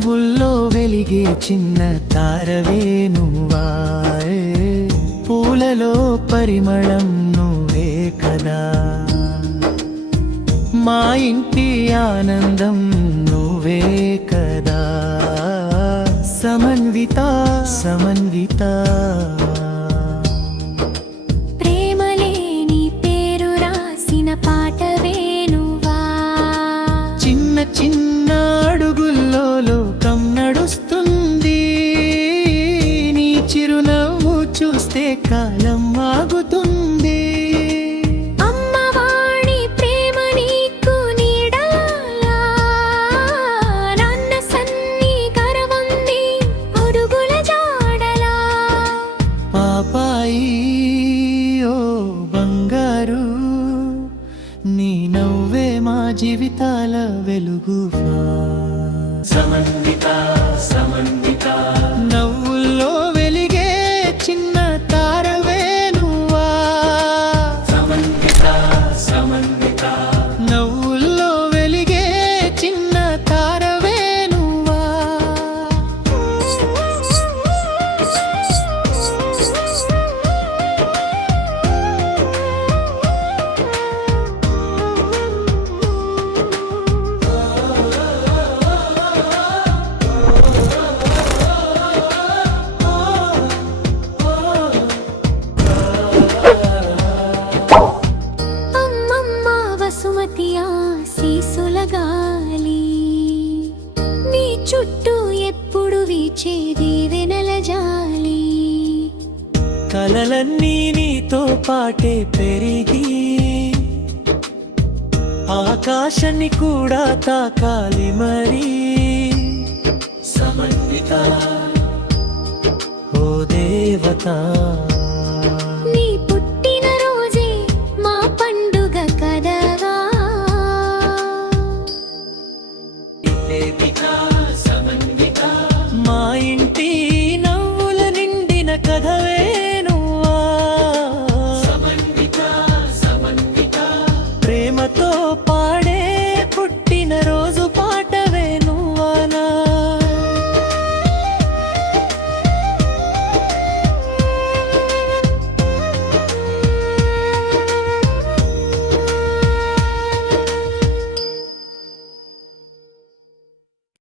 నవ్వుల్లో వెలిగే చిన్న తారవే నువ్వా, పూలలో పరిమళం నువ్వే కదా, మా ఇంటి ఆనందం నువ్వే కదా, సమన్విత సమన్విత. ప్రేమలేని పేరు రాసిన పాటవే నువ్వా, చిన్న చిన్న అడుగుల్లో లోకం నడుస్తుంది, నీ చిరునవ్వు చూస్తే కాలం ఆగుతుంది. అమ్మవాడి ప్రేమ నీకు నీడలా, నాన్న సన్ని కరవంది అడుగుల జాడలా. పాపాయి ఓ బంగారు, నీ నవ్వే మా జీవితాల వెలుగు. సమన్విత సమన్విత. నవ్వుల్లో వెలిగే చిన్న తారవే నువ్వా, సమన్విత సమన్విత. నవ్వుల్లో వెలిగే చిన్న తారవే నువ్వా. అమ్మమ్మ వసుమతి ఆశీసుల గాలి, నీ చుట్టూ ఎప్పుడు వీచే దీవెనల జాలి. కలలన్నీ నీతో పాటే పెరిగి ఆకాశాన్ని కూడా తాకాలి మరి. సమన్విత ఓ దేవత.